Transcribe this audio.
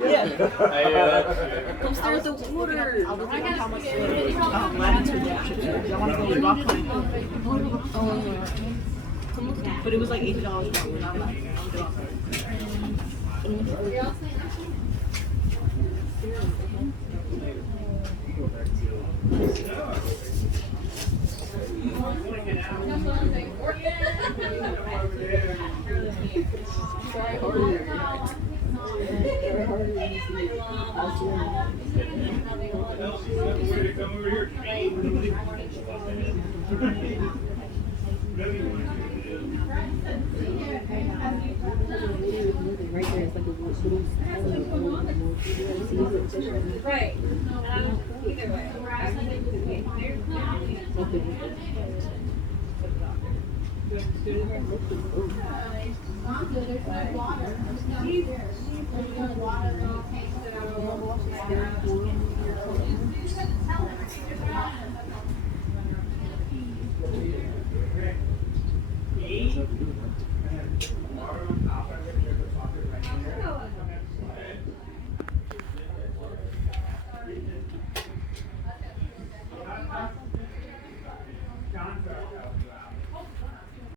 Yeah. Come stare at the water. I'll look at how much latitude they actually do. I want to go rock climbing. But it was like $80 more. We're not allowed. Right there, it's like a little right. Either way.